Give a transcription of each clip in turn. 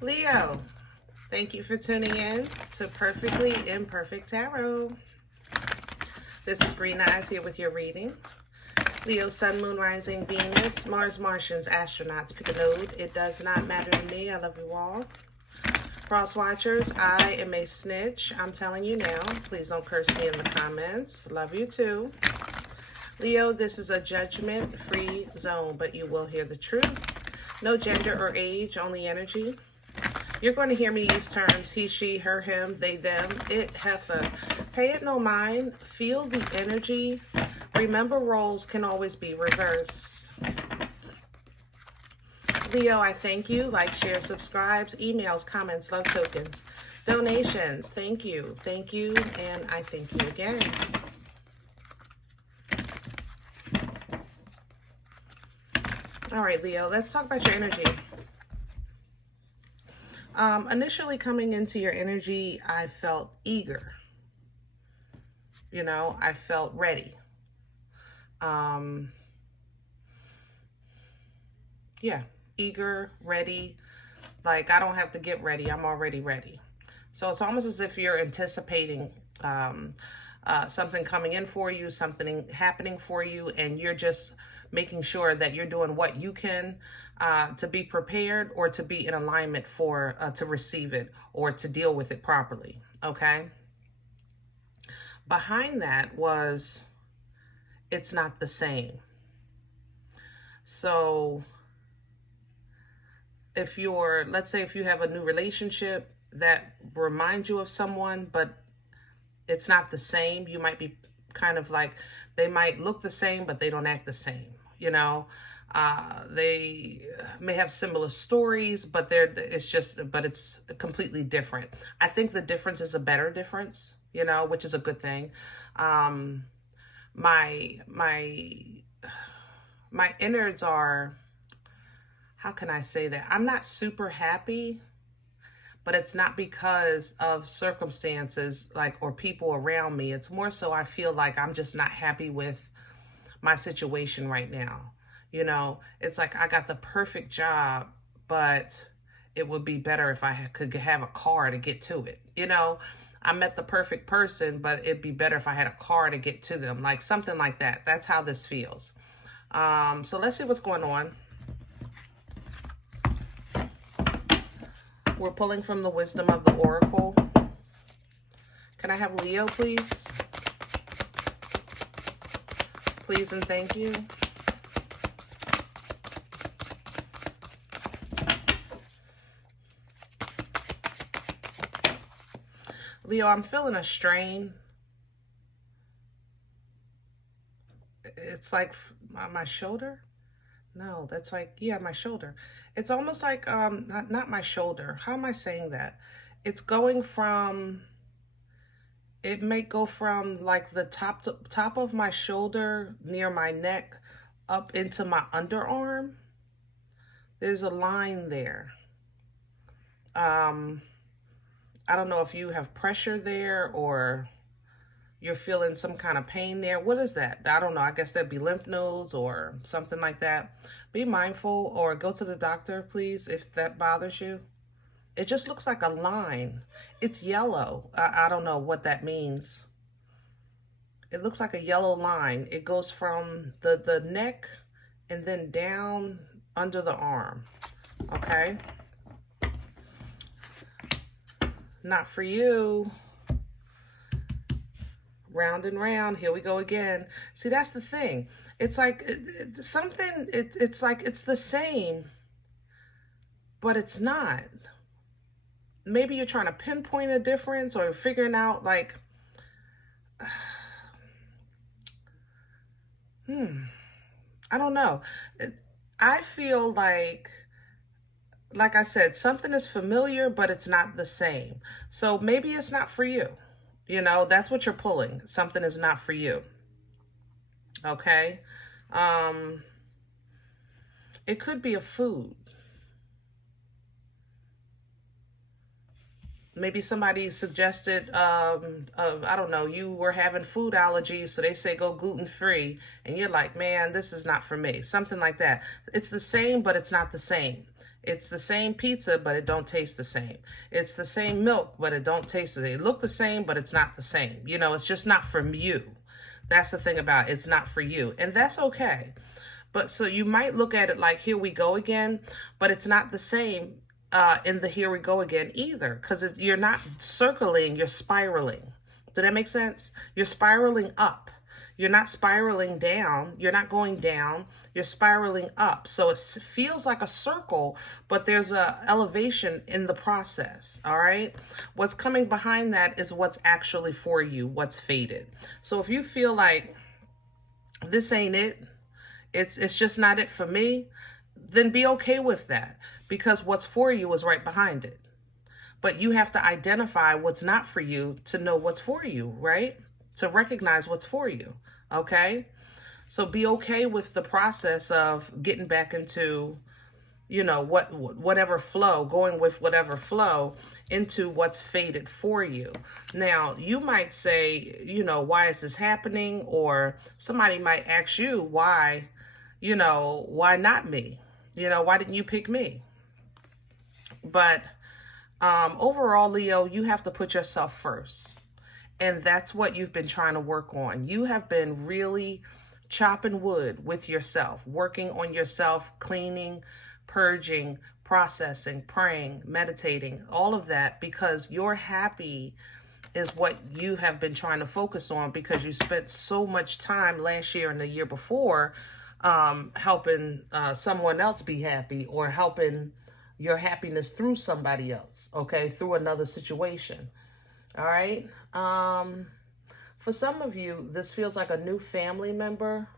Leo, thank you for tuning in to Perfectly Imperfect Tarot. This is Green Eyes here with your reading. Leo, Sun, Moon, Rising, Venus, Mars, Martians, astronauts, pick a node. It does not matter to me. I love you all. Cross watchers, I am a snitch. I'm telling you now. Please don't curse me in the comments. Love you too. Leo, this is a judgment-free zone, but you will hear the truth. No gender or age, only energy. You're going to hear me use terms he, she, her, him, they, them, it, heifer. Pay it no mind. Feel the energy. Remember, roles can always be reversed. Leo, I thank you. Like, share, subscribes, emails, comments, love tokens, donations. Thank you. Thank you. And I thank you again. All right, Leo, let's talk about your energy. Initially coming into your energy, I felt eager. You know, I felt ready. Yeah, eager, ready. Like, I don't have to get ready. I'm already ready. So it's almost as if you're anticipating something coming in for you, something happening for you, and you're just making sure that you're doing what you can to be prepared or to be in alignment for to receive it or to deal with it properly. Okay. Behind that was, it's not the same. So if you're, let's say if you have a new relationship that reminds you of someone, but it's not the same, you might be kind of like, they might look the same, but they don't act the same. You know, they may have similar stories, but it's completely different. I think the difference is a better difference, you know, which is a good thing. My innards are, how can I say that? I'm not super happy, but it's not because of circumstances or people around me. It's more so I feel like I'm just not happy with my situation right now. You know, it's like I got the perfect job, but it would be better if I could have a car to get to it. You know, I met the perfect person, but it'd be better if I had a car to get to them, like something like that. That's how this feels. So let's see what's going on. We're pulling from the wisdom of the oracle. Can I have Leo, please? Please and thank you. Leo, I'm feeling a strain. It's like my shoulder. No, that's like, yeah, my shoulder. It's almost like, not my shoulder. How am I saying that? It's going from, it may go from like the top of my shoulder near my neck up into my underarm. There's a line there. I don't know if you have pressure there or you're feeling some kind of pain there. What is that? I don't know. I guess that'd be lymph nodes or something like that. Be mindful or go to the doctor, please, if that bothers you. It just looks like a line. It's yellow. I don't know what that means. It looks like a yellow line. It goes from the neck and then down under the arm. Okay? Not for you. Round and round, here we go again. See, that's the thing. It's like it's like it's the same, but it's not. Maybe you're trying to pinpoint a difference or figuring out like, I don't know. I feel like I said, something is familiar, but it's not the same. So maybe it's not for you. You know, that's what you're pulling. Something is not for you. Okay? It could be a food. Maybe somebody suggested, I don't know, you were having food allergies, so they say go gluten-free, and you're like, man, this is not for me. Something like that. It's the same, but it's not the same. It's the same pizza, but it don't taste the same. It's the same milk, but it don't taste the same. It look the same, but it's not the same. You know, it's just not from you. That's the thing about it. It's not for you. And that's okay. But so you might look at it like, here we go again, but it's not the same in the here we go again either, because you're not circling, you're spiraling. Does that make sense? You're spiraling up. You're not spiraling down. You're not going down. You're spiraling up. So it feels like a circle, but there's a elevation in the process. All right. What's coming behind that is what's actually for you, what's fated. So if you feel like this ain't it, it's just not it for me, then be okay with that, because what's for you is right behind it. But you have to identify what's not for you to know what's for you, right? To recognize what's for you, okay? So be okay with the process of getting back into, you know, whatever flow, going with whatever flow into what's fated for you. Now, you might say, you know, why is this happening? Or somebody might ask you why, you know, why not me? You know, why didn't you pick me? But overall, Leo, you have to put yourself first. And that's what you've been trying to work on. You have been really chopping wood with yourself, working on yourself, cleaning, purging, processing, praying, meditating, all of that, because you're happy is what you have been trying to focus on, because you spent so much time last year and the year before helping someone else be happy, or helping your happiness through somebody else, okay, through another situation. All right. For some of you, this feels like a new family member.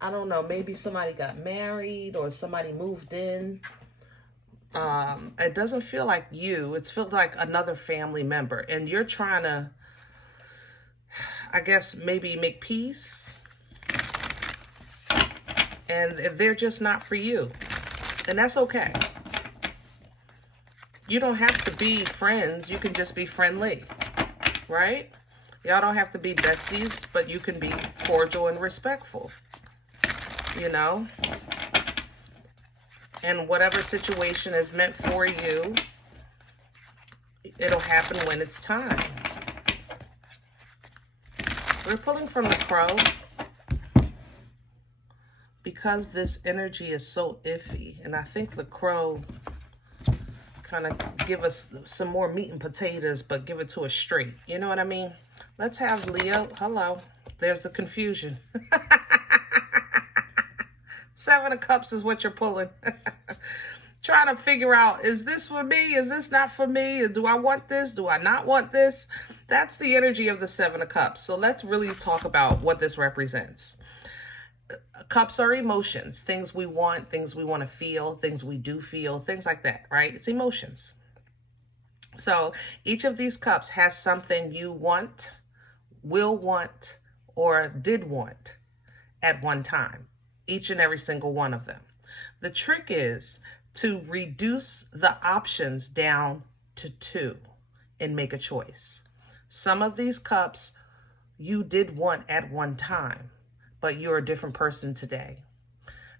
I don't know, maybe somebody got married or somebody moved in. It doesn't feel like you. It feels like another family member, and you're trying to, I guess, maybe make peace. And they're just not for you. And that's okay. You don't have to be friends. You can just be friendly, right? Y'all don't have to be besties, but you can be cordial and respectful, you know? And whatever situation is meant for you, it'll happen when it's time. We're pulling from the Crow. Because this energy is so iffy, and I think the Crow kind of give us some more meat and potatoes, but give it to us straight. You know what I mean? Let's have Leo. Hello. There's the confusion. 7 of Cups is what you're pulling. Trying to figure out, is this for me? Is this not for me? Do I want this? Do I not want this? That's the energy of the 7 of Cups. So let's really talk about what this represents. Cups are emotions, things we want to feel, things we do feel, things like that, right? It's emotions. So each of these cups has something you want, will want, or did want at one time, each and every single one of them. The trick is to reduce the options down to 2 and make a choice. Some of these cups you did want at one time, but you're a different person today.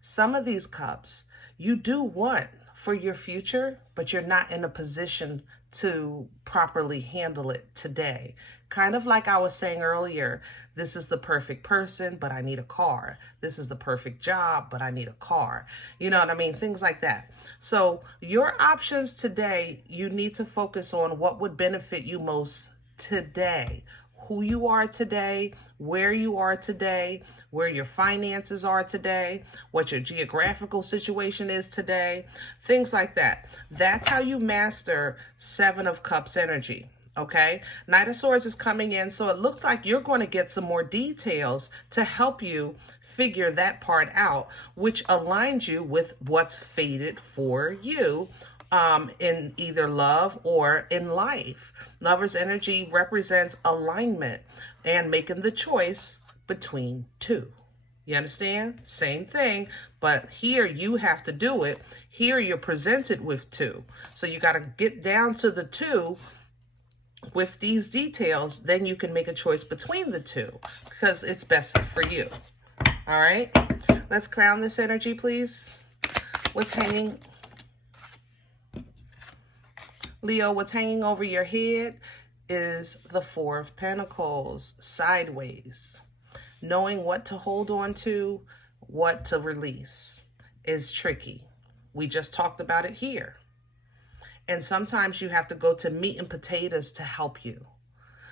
Some of these cups you do want for your future, but you're not in a position to properly handle it today. Kind of like I was saying earlier, this is the perfect person, but I need a car. This is the perfect job, but I need a car. You know what I mean? Things like that. So your options today, you need to focus on what would benefit you most today. Who you are today, where you are today, where your finances are today, what your geographical situation is today, things like that. That's how you master 7 of Cups energy, okay? Knight of Swords is coming in, so it looks like you're going to get some more details to help you figure that part out, which aligns you with what's fated for you in either love or in life. Lover's energy represents alignment and making the choice between 2. You understand? Same thing, but here you have to do it. Here you're presented with 2. So you got to get down to the 2 with these details. Then you can make a choice between the 2 because it's best for you. All right? Let's crown this energy, please. What's hanging Leo, what's hanging over your head is the Four of Pentacles, sideways. Knowing what to hold on to, what to release is tricky. We just talked about it here. And sometimes you have to go to meat and potatoes to help you.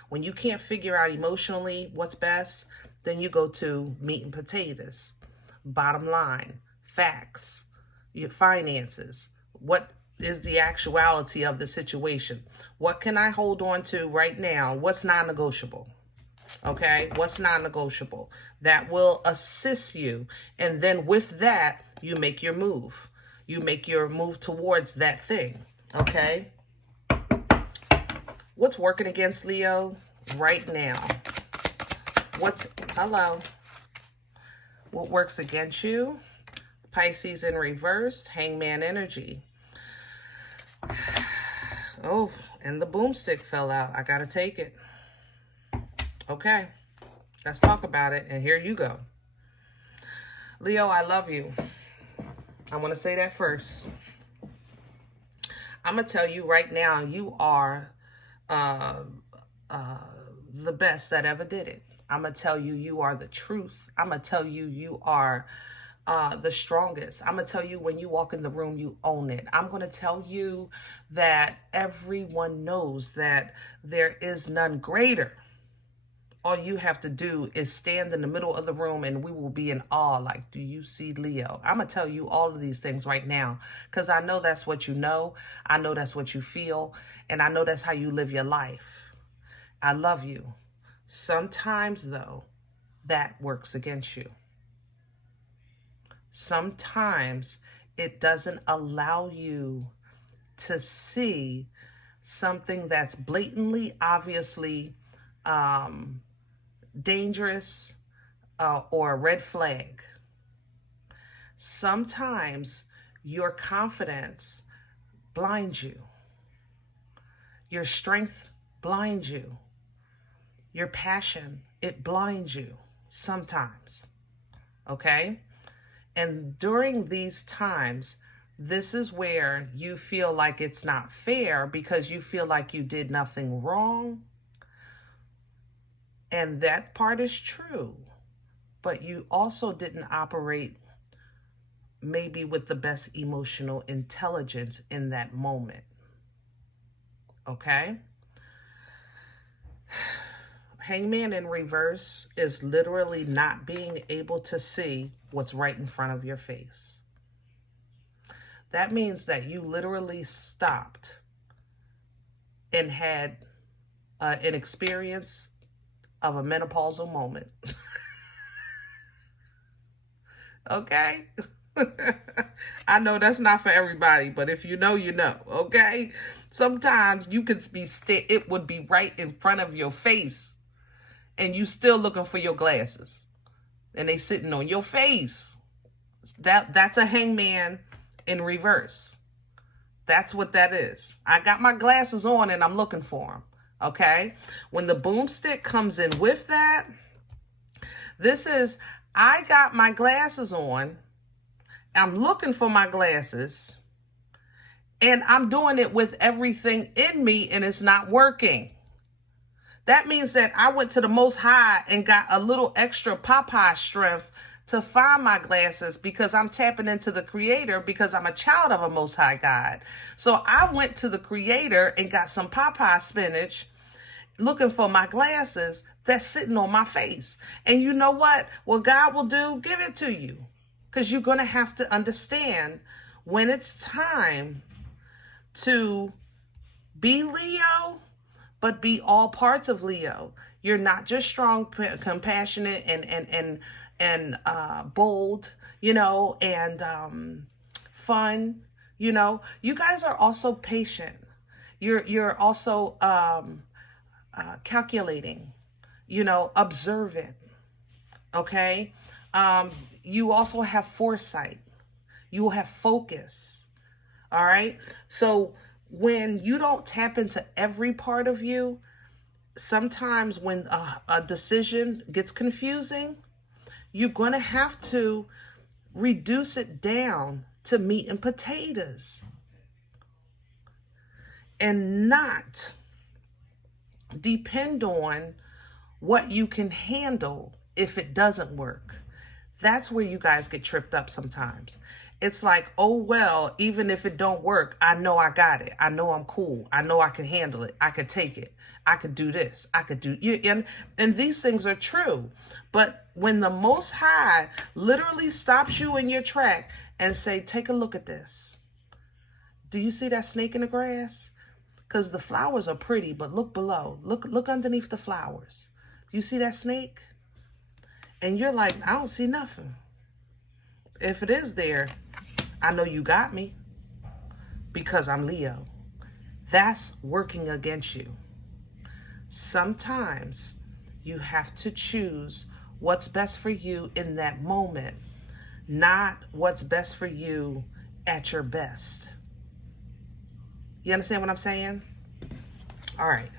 When you can't figure out emotionally what's best, then you go to meat and potatoes. Bottom line, facts, your finances. What is the actuality of the situation? What can I hold on to right now? What's non-negotiable? Okay, what's non-negotiable? That will assist you. And then with that, you make your move. You make your move towards that thing. Okay? What's working against Leo right now? Hello? What works against you? Pisces in reverse, Hangman energy. Oh, and the boomstick fell out. I gotta take it. Okay, let's talk about it. And here you go. Leo, I love you. I want to say that first. I'm going to tell you right now, you are the best that ever did it. I'm going to tell you, you are the truth. I'm going to tell you, you are the strongest. I'm going to tell you, when you walk in the room, you own it. I'm going to tell you that everyone knows that there is none greater. All you have to do is stand in the middle of the room and we will be in awe. Like, do you see Leo? I'm going to tell you all of these things right now because I know that's what you know. I know that's what you feel. And I know that's how you live your life. I love you. Sometimes, though, that works against you. Sometimes it doesn't allow you to see something that's blatantly, obviously, dangerous or a red flag. Sometimes your confidence blinds you. Your strength blinds you. Your passion, it blinds you sometimes. Okay? And during these times, this is where you feel like it's not fair because you feel like you did nothing wrong. And that part is true, but you also didn't operate maybe with the best emotional intelligence in that moment. Okay? Hangman in reverse is literally not being able to see what's right in front of your face. That means that you literally stopped and had an experience of a menopausal moment. Okay? I know that's not for everybody, but if you know, you know. Okay? Sometimes you could be it would be right in front of your face and you still looking for your glasses and they sitting on your face. That's a hangman in reverse. That's what that is. I got my glasses on and I'm looking for them. Okay? When the boomstick comes in with that, this is, I got my glasses on, I'm looking for my glasses, and I'm doing it with everything in me and it's not working. That means that I went to the Most High and got a little extra Popeye strength to find my glasses because I'm tapping into the Creator because I'm a child of a Most High God. So I went to the Creator and got some Popeye spinach looking for my glasses that's sitting on my face. And you know what? What God will do, give it to you. Because you're going to have to understand when it's time to be Leo, but be all parts of Leo. You're not just strong, compassionate, and bold, you know, and fun. You know, you guys are also patient. You're also calculating, you know, observant. Okay, you also have foresight. You will have focus. All right. So when you don't tap into every part of you, sometimes when a decision gets confusing, you're going to have to reduce it down to meat and potatoes. and not depend on what you can handle if it doesn't work. That's where you guys get tripped up sometimes. It's like, oh, well, even if it don't work, I know I got it. I know I'm cool. I know I can handle it. I could take it. I could do this. I could do, and these things are true. But when the Most High literally stops you in your track and say, take a look at this. Do you see that snake in the grass? Because the flowers are pretty, but look below. Look underneath the flowers. You see that snake? And you're like, I don't see nothing. If it is there, I know you got me because I'm Leo. That's working against you. Sometimes you have to choose what's best for you in that moment, not what's best for you at your best. You understand what I'm saying? All right,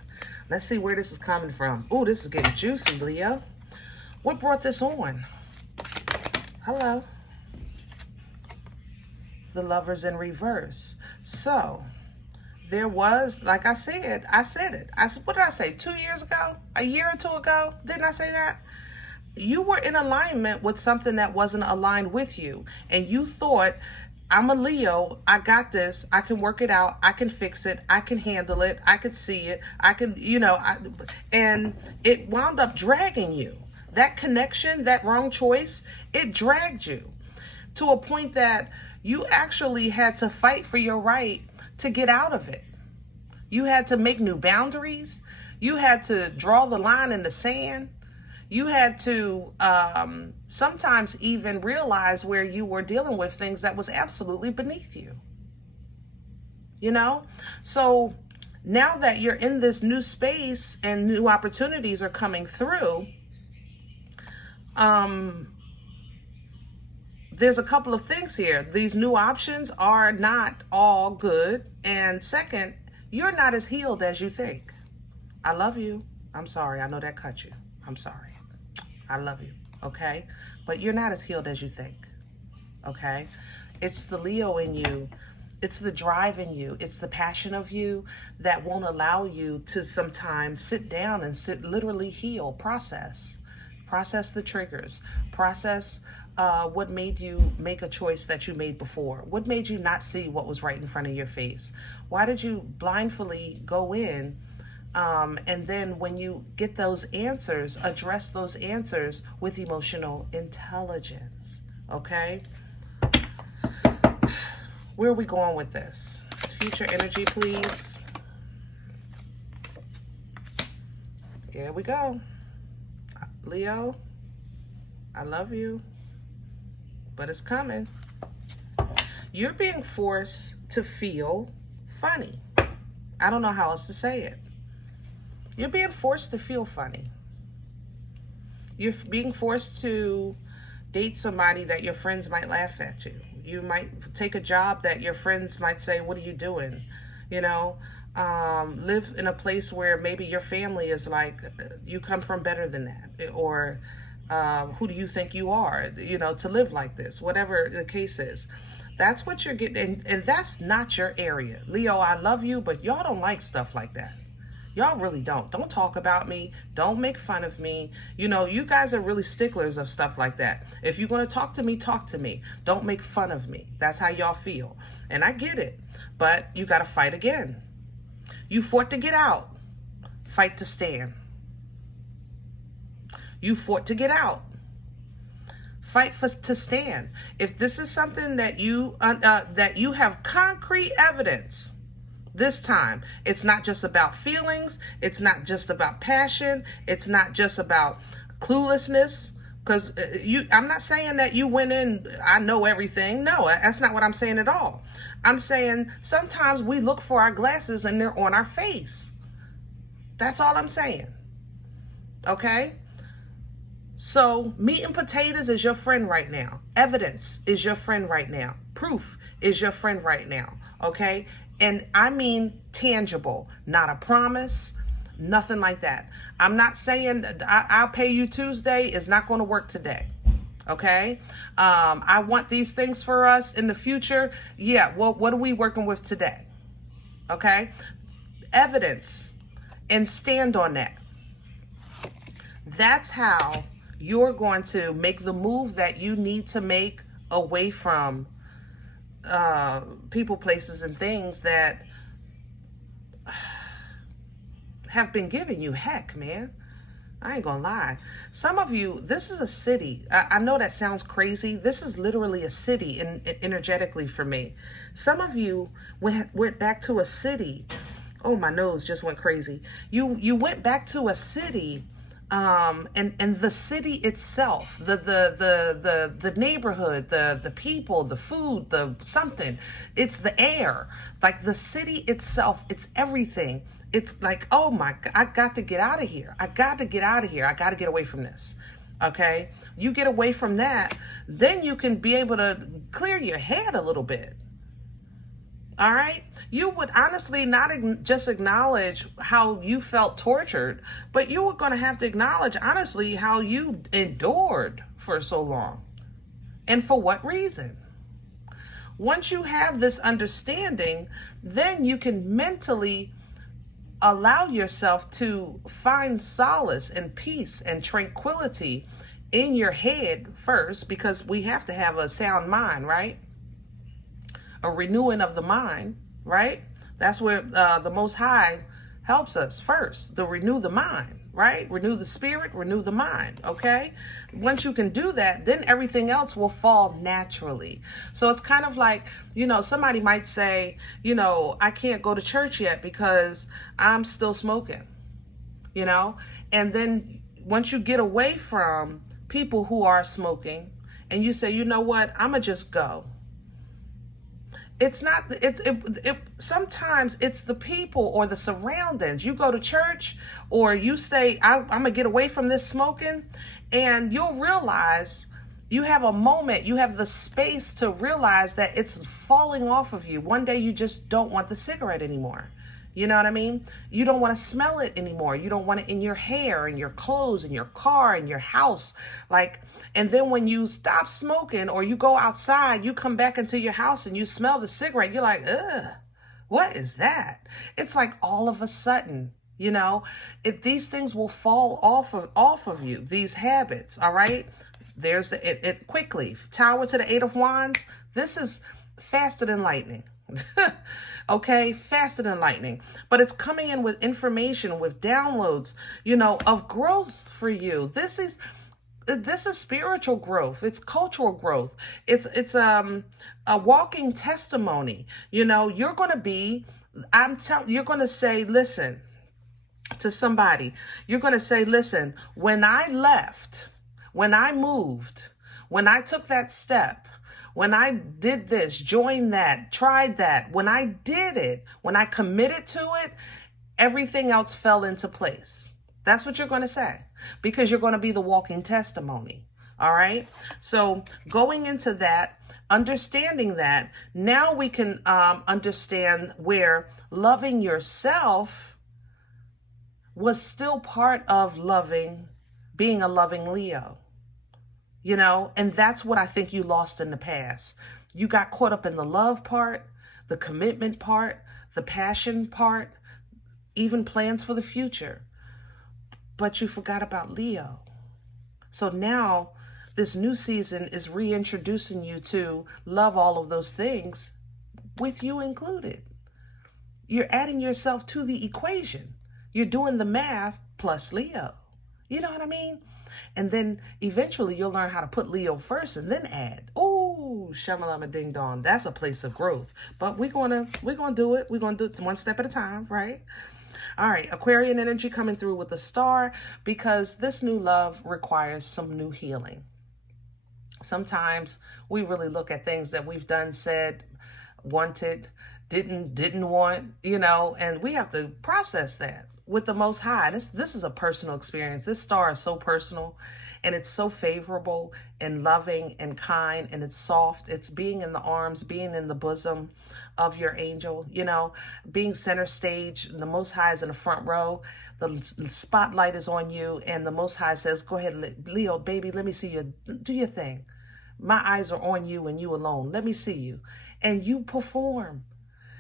let's see where this is coming from. Oh, this is getting juicy, Leo. What brought this on? Hello. The Lovers in reverse. So there was, like I said it. I said, what did I say? 2 years ago? A year or two ago? Didn't I say that? You were in alignment with something that wasn't aligned with you. And you thought, I'm a Leo. I got this. I can work it out. I can fix it. I can handle it. I can see it. I can, and it wound up dragging you. That connection, that wrong choice, it dragged you to a point that you actually had to fight for your right to get out of it. You had to make new boundaries. You had to draw the line in the sand. You had to sometimes even realize where you were dealing with things that was absolutely beneath you. So now that you're in this new space and new opportunities are coming through, there's a couple of things here. These new options are not all good. And second, you're not as healed as you think. I love you. I'm sorry. I know that cut you. I'm sorry. I love you. Okay. But you're not as healed as you think. Okay. It's the Leo in you. It's the drive in you. It's the passion of you that won't allow you to sometimes sit down and literally heal, process the triggers, process what made you make a choice that you made before? What made you not see what was right in front of your face? Why did you blindly go in? And then when you get those answers, address those answers with emotional intelligence. Okay? Where are we going with this? Future energy, please. Here we go. Leo, I love you, but it's coming. You're being forced to feel funny. I don't know how else to say it. You're being forced to feel funny. You're being forced to date somebody that your friends might laugh at you. You might take a job that your friends might say, what are you doing? Live in a place where maybe your family is like, you come from better than that. Or who do you think you are, to live like this, whatever the case is. That's what you're getting. And that's not your area. Leo, I love you, but y'all don't like stuff like that. Y'all really don't. Don't talk about me. Don't make fun of me. You guys are really sticklers of stuff like that. If you're going to talk to me, talk to me. Don't make fun of me. That's how y'all feel. And I get it. But you got to fight again. You fought to get out. Fight to stand. You fought to get out. Fight to stand. If this is something that you have concrete evidence, this time, it's not just about feelings. It's not just about passion. It's not just about cluelessness. Because I'm not saying that you went in, I know everything. No, that's not what I'm saying at all. I'm saying sometimes we look for our glasses and they're on our face. That's all I'm saying. Okay? So meat and potatoes is your friend right now. Evidence is your friend right now. Proof is your friend right now. Okay? And I mean tangible, not a promise, nothing like that. I'm not saying I'll pay you Tuesday. It's not going to work today. Okay? I want these things for us in the future. Yeah, well, what are we working with today? Okay? evidence and stand on that. That's how you're going to make the move that you need to make away from people, places, and things that have been giving you heck, man. I ain't gonna lie. Some of you, this is a city. I know that sounds crazy. This is literally a city energetically for me. Some of you went back to a city. Oh, my nose just went crazy. You went back to a city, and the city itself, the neighborhood, the people, the food, the something. It's the air. Like the city itself, it's everything. It's like, oh my God, I got to get out of here. I got to get out of here. I got to get away from this. Okay. You get away from that, then you can be able to clear your head a little bit. All right. You would honestly not just acknowledge how you felt tortured, but you were going to have to acknowledge honestly how you endured for so long and for what reason. Once you have this understanding, then you can mentally allow yourself to find solace and peace and tranquility in your head first, because we have to have a sound mind, right? A renewing of the mind, right? That's where the Most High helps us first, to renew the mind, right? Renew the spirit, renew the mind, okay? Once you can do that, then everything else will fall naturally. So it's kind of like, somebody might say, I can't go to church yet because I'm still smoking, And then once you get away from people who are smoking and you say, you know what, I'm going to just go. It's not, sometimes it's the people or the surroundings. You go to church or you say, I'm going to get away from this smoking, and you'll realize you have a moment, you have the space to realize that it's falling off of you. One day you just don't want the cigarette anymore. You know what I mean? You don't want to smell it anymore. You don't want it in your hair, in your clothes, in your car, in your house. And then when you stop smoking or you go outside, you come back into your house and you smell the cigarette. You're like, ugh, what is that? It's like all of a sudden, these things will fall off of you, these habits. All right. There's it quickly. Tower to the 8 of Wands. This is faster than lightning. Okay, faster than lightning, but it's coming in with information, with downloads, of growth for you. This is spiritual growth. It's cultural growth. It's a walking testimony. You're going to be, you're going to say, listen to somebody. You're going to say, listen, when I left, when I moved, when I took that step, when I did this, joined that, tried that, when I did it, when I committed to it, everything else fell into place. That's what you're going to say, because you're going to be the walking testimony. All right. So going into that, understanding that, now we can understand where loving yourself was still part of being a loving Leo. And that's what I think you lost in the past. You got caught up in the love part, the commitment part, the passion part, even plans for the future. But you forgot about Leo. So now this new season is reintroducing you to love all of those things, with you included. You're adding yourself to the equation. You're doing the math plus Leo. You know what I mean? And then eventually you'll learn how to put Leo first and then add. Oh, shamalama ding dong. That's a place of growth. But we're gonna do it. We're gonna do it one step at a time, right? All right, Aquarian energy coming through with the star, because this new love requires some new healing. Sometimes we really look at things that we've done, said, wanted, didn't want, and we have to process that with the Most High. This is a personal experience. This star is so personal, and it's so favorable and loving and kind, and it's soft. It's being in the arms, being in the bosom of your angel, being center stage. The Most High is in the front row. The spotlight is on you, and the Most High says, go ahead, Leo, baby, let me see you. Do your thing. My eyes are on you and you alone. Let me see you. And you perform.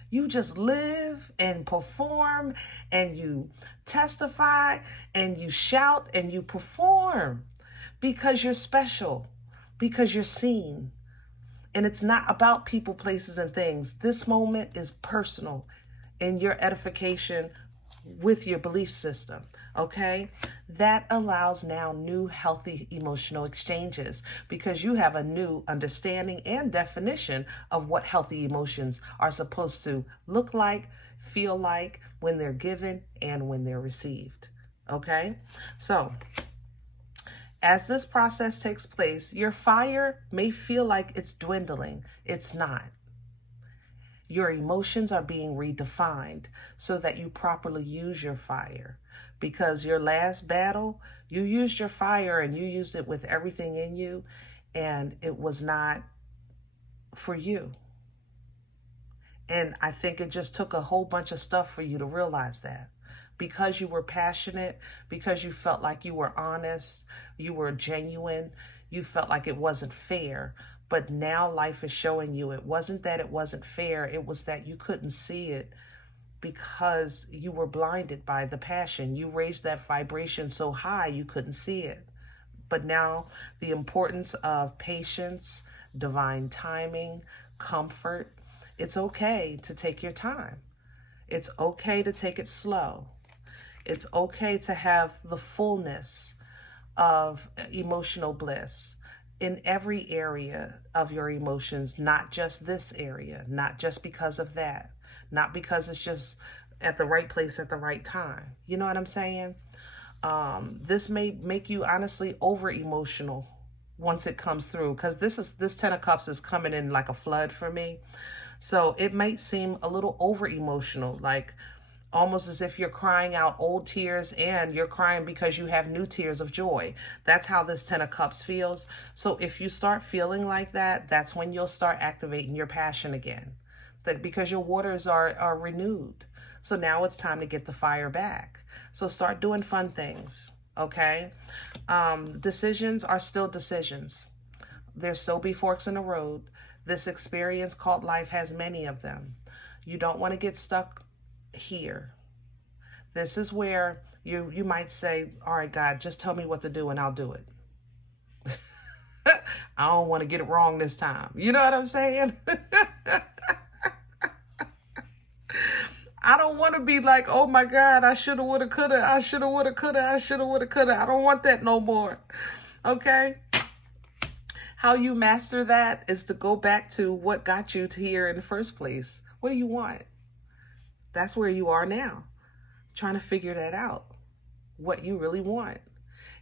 You just live and perform and you testify and you shout and you perform because you're special, because you're seen. And it's not about people, places, and things. This moment is personal in your edification with your belief system, okay? That allows now new healthy emotional exchanges because you have a new understanding and definition of what healthy emotions are supposed to look like, feel like when they're given and when they're received, okay? So, as this process takes place, your fire may feel like it's dwindling. It's not. Your emotions are being redefined so that you properly use your fire. Because your last battle, you used your fire and you used it with everything in you, and it was not for you. And I think it just took a whole bunch of stuff for you to realize that. Because you were passionate, because you felt like you were honest, you were genuine, you felt like it wasn't fair. But now life is showing you it wasn't that it wasn't fair, it was that you couldn't see it because you were blinded by the passion. You raised that vibration so high you couldn't see it. But now the importance of patience, divine timing, comfort, it's okay to take your time. It's okay to take it slow. It's okay to have the fullness of emotional bliss in every area of your emotions, not just this area, not just because of that, not because it's just at the right place at the right time. You know what I'm saying? This may make you honestly over emotional once it comes through, because this 10 of Cups is coming in like a flood for me. So it might seem a little over emotional, like almost as if you're crying out old tears and you're crying because you have new tears of joy. That's how this 10 of Cups feels. So if you start feeling like that, that's when you'll start activating your passion again, because your waters are renewed. So now it's time to get the fire back. So start doing fun things, okay? Decisions are still decisions. There'll still be forks in the road. This experience called life has many of them. You don't want to get stuck here. This is where you might say, all right, God, just tell me what to do and I'll do it. I don't want to get it wrong this time. You know what I'm saying? I don't want to be like, oh my God, I shoulda, woulda, coulda, I shoulda, woulda, coulda, I shoulda, woulda, coulda. I don't want that no more. Okay? How you master that is to go back to what got you to here in the first place. What do you want? That's where you are now, trying to figure that out, what you really want.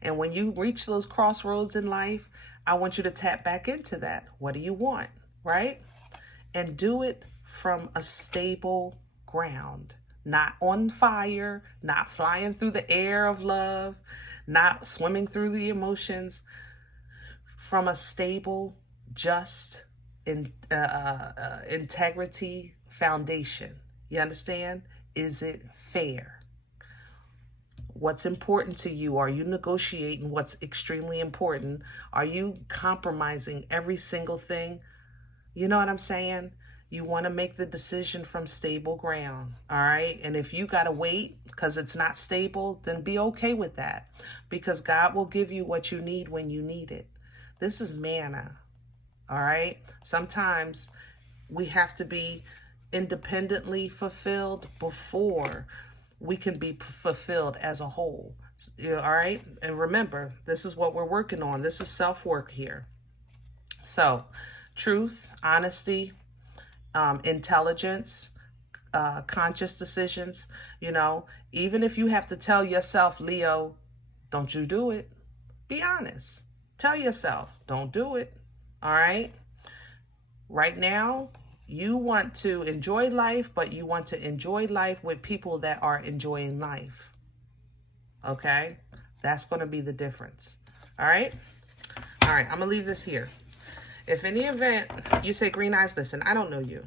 And when you reach those crossroads in life, I want you to tap back into that. What do you want, right? And do it from a stable ground, not on fire, not flying through the air of love, not swimming through the emotions, from a stable, just integrity foundation. You understand? Is it fair? What's important to you? Are you negotiating what's extremely important? Are you compromising every single thing? You know what I'm saying? You want to make the decision from stable ground, all right? And if you got to wait because it's not stable, then be okay with that, because God will give you what you need when you need it. This is manna, all right? Sometimes we have to be independently fulfilled before we can be fulfilled as a whole. All right? And remember, this is what we're working on. This is self-work here. So, truth, honesty, intelligence, conscious decisions, even if you have to tell yourself, Leo, don't you do it. Be honest. Tell yourself, don't do it. All right? Right now, you want to enjoy life, but you want to enjoy life with people that are enjoying life. Okay? That's going to be the difference. All right? All right, I'm going to leave this here. If in the event you say, Green Eyes, listen, I don't know you.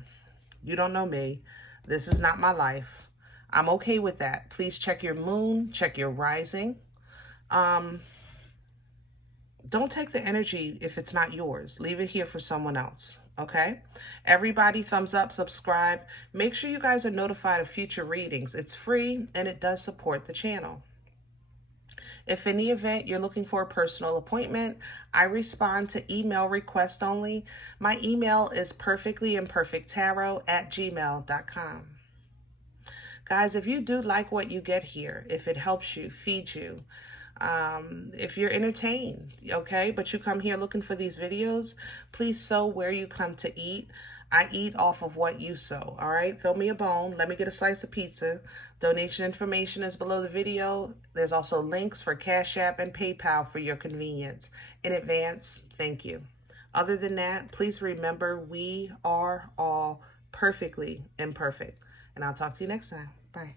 You don't know me. This is not my life. I'm okay with that. Please check your moon, check your rising. Don't take the energy if it's not yours. Leave it here for someone else. Okay? Everybody, thumbs up, subscribe. Make sure you guys are notified of future readings. It's free and it does support the channel. If in the event you're looking for a personal appointment, I respond to email request only. My email is perfectlyimperfecttarot@gmail.com. Guys, if you do like what you get here, if it helps you, feeds you, if you're entertained, okay, but you come here looking for these videos, please sow where you come to eat. I eat off of what you sow, all right? Throw me a bone. Let me get a slice of pizza. Donation information is below the video. There's also links for Cash App and PayPal for your convenience. In advance, thank you. Other than that, please remember we are all perfectly imperfect. And I'll talk to you next time. Bye.